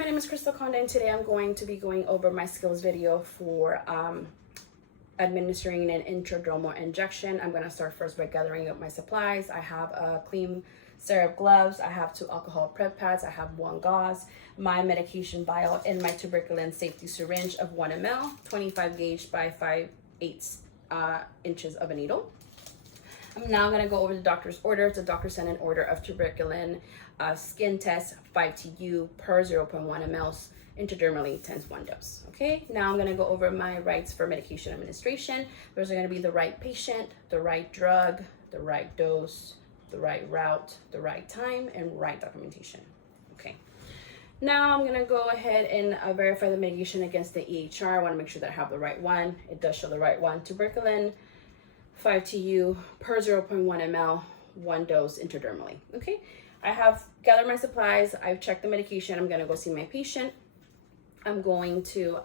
my name is Crystal Conde, and today I'm going to be going over my skills video for administering an intradermal injection. I'm going to start first by gathering up my supplies. I have a clean syrup gloves, I have 2 alcohol prep pads, I have 1 gauze, my medication vial, and my tuberculin safety syringe of 1 ml, 25 gauge by 5/8 inches of a needle. I'm now going to go over the doctor's order. The doctor sent an order of tuberculin skin test 5 TU per 0.1 mL intradermally ×1 dose. Okay, now I'm going to go over my rights for medication administration. Those are going to be the right patient, the right drug, the right dose, the right route, the right time, and right documentation. Okay, now I'm going to go ahead and verify the medication against the EHR. I want to make sure that I have the right one. It does show the right one. Tuberculin 5 TU per 0.1 ml, 1 dose intradermally. Okay, I have gathered my supplies. I've checked the medication. I'm going to go see my patient. I'm going to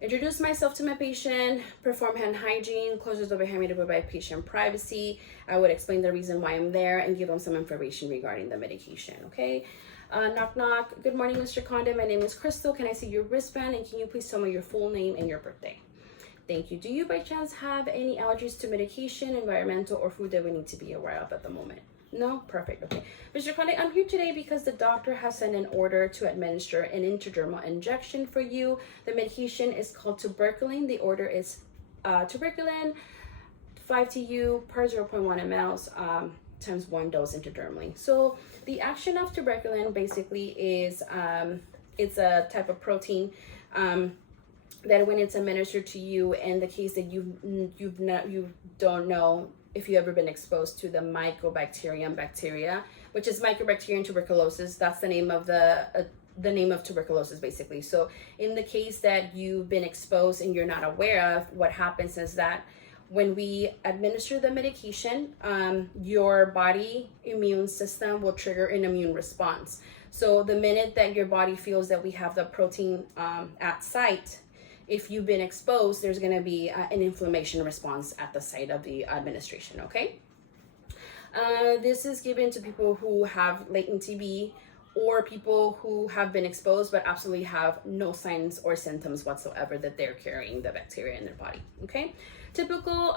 introduce myself to my patient, perform hand hygiene, close the door behind me to provide patient privacy. I would explain the reason why I'm there and give them some information regarding the medication. Okay, knock knock. Good morning, Mr. Conde. My name is Crystal. Can I see your wristband, and can you please tell me your full name and your birthday? Thank you. Do you by chance have any allergies to medication, environmental, or food that we need to be aware of at the moment? No? Perfect. Okay. Mr. Conde, I'm here today because the doctor has sent an order to administer an intradermal injection for you. The medication is called Tuberculin. The order is Tuberculin 5 TU per 0.1 ml ×1 dose intradermally. So the action of tuberculin basically is it's a type of protein that when it's administered to you, in the case that you don't know if you've ever been exposed to the mycobacterium bacteria, which is Mycobacterium tuberculosis. That's the name of the name of tuberculosis, basically. So in the case that you've been exposed and you're not aware of, what happens is that when we administer the medication, your body immune system will trigger an immune response. So the minute that your body feels that we have the protein at site, if you've been exposed, there's going to be an inflammation response at the site of the administration. Okay, this is given to people who have latent TB or people who have been exposed but absolutely have no signs or symptoms whatsoever that they're carrying the bacteria in their body. Okay, typical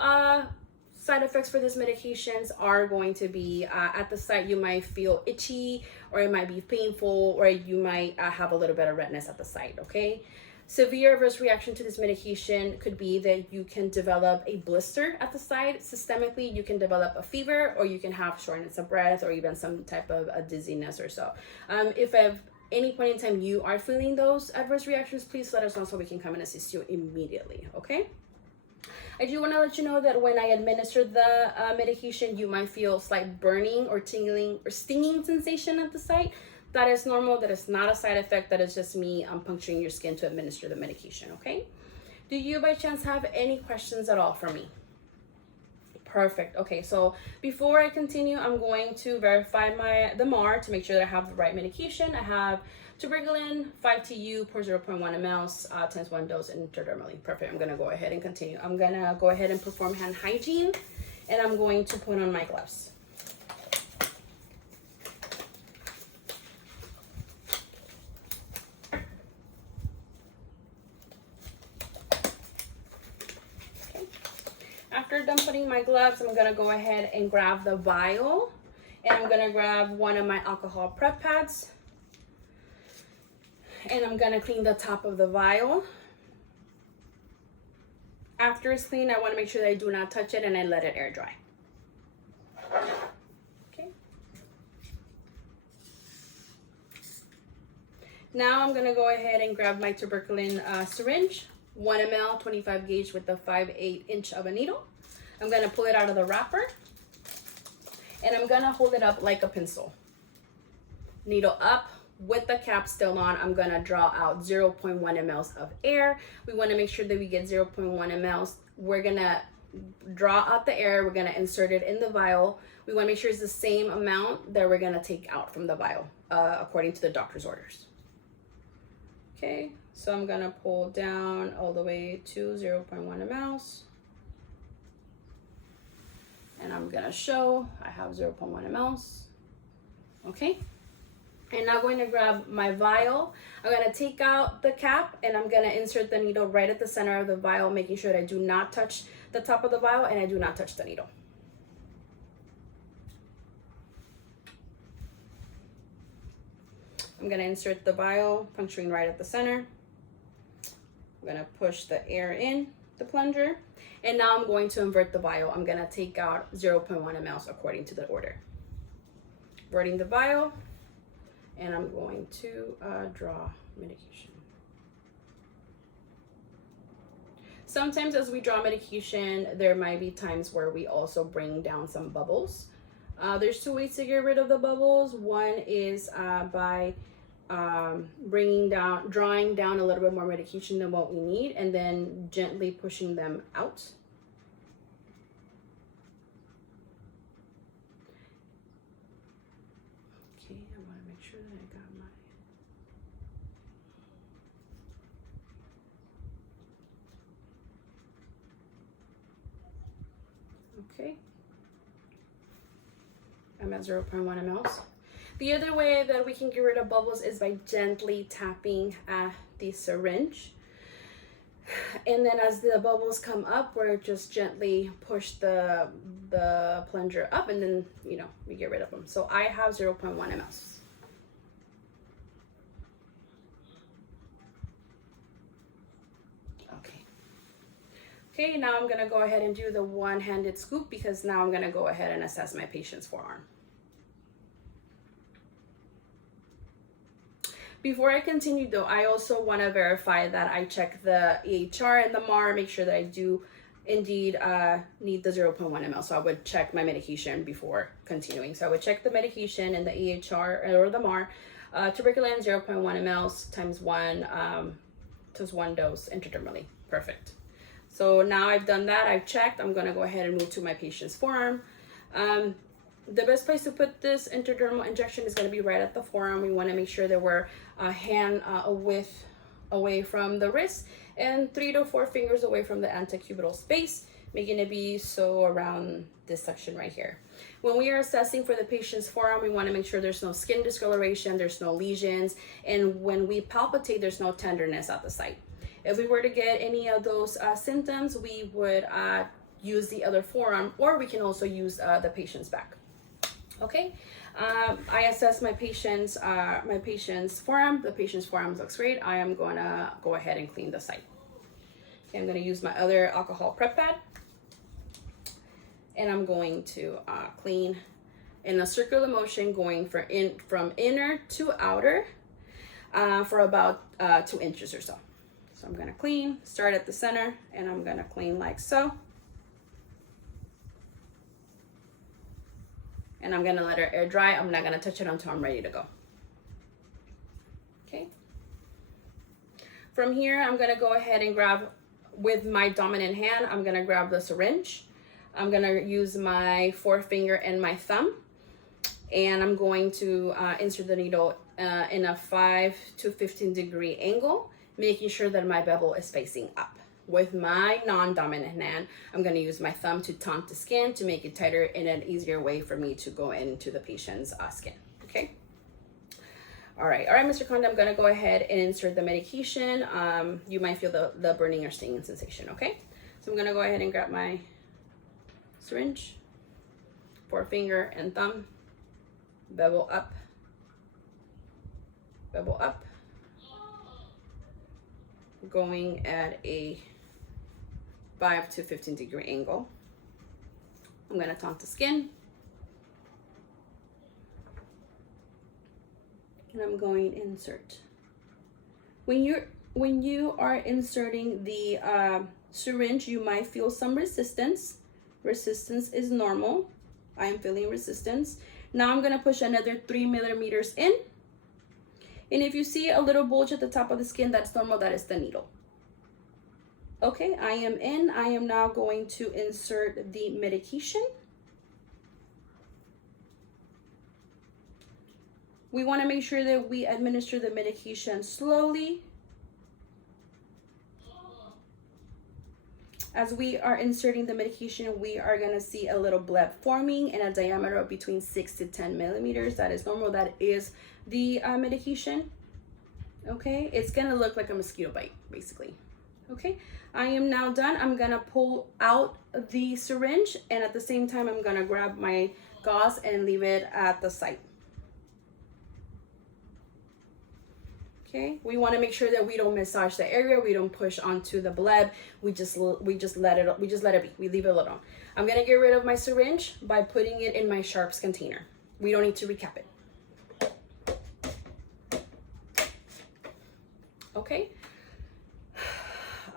side effects for these medications are going to be at the site you might feel itchy, or it might be painful, or you might have a little bit of redness at the site. Okay, severe adverse reaction to this medication could be that you can develop a blister at the site. Systemically, you can develop a fever, or you can have shortness of breath, or even some type of a dizziness or so. If at any point in time you are feeling those adverse reactions, please let us know so we can come and assist you immediately. Okay, I do want to let you know that when I administer the medication, you might feel slight burning or tingling or stinging sensation at the site. That is normal. That is not a side effect. That is just me puncturing your skin to administer the medication. Okay, do you by chance have any questions at all for me? Perfect. Okay, so before I continue, I'm going to verify the MAR to make sure that I have the right medication. I have tuberculin 5 TU per 0.1 ml ×1 dose intradermally. Perfect. I'm going to go ahead and continue. I'm going to go ahead and perform hand hygiene, and I'm going to put on my gloves. After done putting my gloves, I'm going to go ahead and grab the vial, and I'm going to grab one of my alcohol prep pads, and I'm going to clean the top of the vial. After it's clean, I want to make sure that I do not touch it and I let it air dry. Okay. Now I'm going to go ahead and grab my tuberculin syringe, 1 ml, 25 gauge with the 5/8 inch of a needle. I'm going to pull it out of the wrapper, and I'm going to hold it up like a pencil. Needle up with the cap still on. I'm going to draw out 0.1 ml of air. We want to make sure that we get 0.1 ml. We're going to draw out the air. We're going to insert it in the vial. We want to make sure it's the same amount that we're going to take out from the vial according to the doctor's orders. Okay, so I'm gonna pull down all the way to 0.1 ml, and I'm gonna show I have 0.1 ml. Okay, I'm now going to grab my vial. I'm going to take out the cap and I'm going to insert the needle right at the center of the vial, making sure that I do not touch the top of the vial and I do not touch the needle. I'm going to insert the vial, puncturing right at the center. I'm going to push the air in the plunger. And now I'm going to invert the vial. I'm going to take out 0.1 mL according to the order. Inverting the vial. And I'm going to draw medication. Sometimes as we draw medication, there might be times where we also bring down some bubbles. There's two ways to get rid of the bubbles. One is by drawing down a little bit more medication than what we need, and then gently pushing them out. Okay, I want to make sure that I got my... Okay. I'm at 0.1 mL. The other way that we can get rid of bubbles is by gently tapping the syringe. And then as the bubbles come up, we're just gently push the plunger up, and then, you know, we get rid of them. So I have 0.1 mL. Okay, now I'm gonna go ahead and do the one-handed scoop, because now I'm gonna go ahead and assess my patient's forearm. Before I continue though, I also wanna verify that I check the EHR and the MAR, make sure that I do indeed need the 0.1 mL. So I would check my medication before continuing. So I would check the medication and the EHR or the MAR. Tuberculin 0.1 mL times one dose intradermally. Perfect. So now I've done that, I've checked, I'm gonna go ahead and move to my patient's forearm. The best place to put this intradermal injection is gonna be right at the forearm. We wanna make sure that we're a hand width away from the wrist and 3 to 4 fingers away from the antecubital space, making it be so around this section right here. When we are assessing for the patient's forearm, we wanna make sure there's no skin discoloration, there's no lesions, and when we palpitate, there's no tenderness at the site. If we were to get any of those symptoms, we would use the other forearm, or we can also use the patient's back. Okay, I assess my patient's forearm. The patient's forearm looks great. I am going to go ahead and clean the site. Okay, I'm going to use my other alcohol prep pad, and I'm going to clean in a circular motion, going from inner to outer for about 2 inches or so. So I'm gonna clean, start at the center, and I'm gonna clean like so. And I'm gonna let her air dry. I'm not gonna touch it until I'm ready to go. Okay. From here, I'm gonna go ahead and grab, with my dominant hand, I'm gonna grab the syringe. I'm gonna use my forefinger and my thumb, and I'm going to insert the needle in a 5 to 15 degree angle, making sure that my bevel is facing up. With my non-dominant hand, I'm gonna use my thumb to taunt the skin to make it tighter and an easier way for me to go into the patient's skin, okay? All right, Mr. Conda, I'm gonna go ahead and insert the medication. You might feel the burning or stinging sensation, okay? So I'm gonna go ahead and grab my syringe, forefinger and thumb, bevel up, going at a 5 to 15 degree angle. I'm gonna taunt the skin, and I'm going to insert. When you are inserting the syringe, you might feel some resistance. Resistance is normal. I am feeling resistance. Now I'm gonna push another 3 millimeters in. And if you see a little bulge at the top of the skin, that's normal, that is the needle. Okay, I am in. I am now going to insert the medication. We want to make sure that we administer the medication slowly. As we are inserting the medication, we are going to see a little bleb forming in a diameter of between 6 to 10 millimeters. That is normal. That is the medication. Okay, it's gonna look like a mosquito bite, basically. Okay, I am now done. I'm gonna pull out the syringe, and at the same time, I'm gonna grab my gauze and leave it at the site. Okay, we want to make sure that we don't massage the area, we don't push onto the bleb. We just let it be. We leave it alone. I'm gonna get rid of my syringe by putting it in my sharps container. We don't need to recap it. Okay,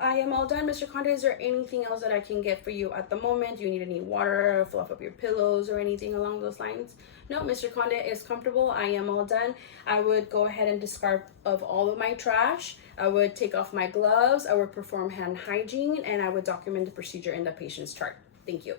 I am all done. Mr. Conde, is there anything else that I can get for you at the moment? Do you need any water, fluff up your pillows, or anything along those lines? No, Mr. Conde is comfortable. I am all done. I would go ahead and discard of all of my trash. I would take off my gloves. I would perform hand hygiene, and I would document the procedure in the patient's chart. Thank you.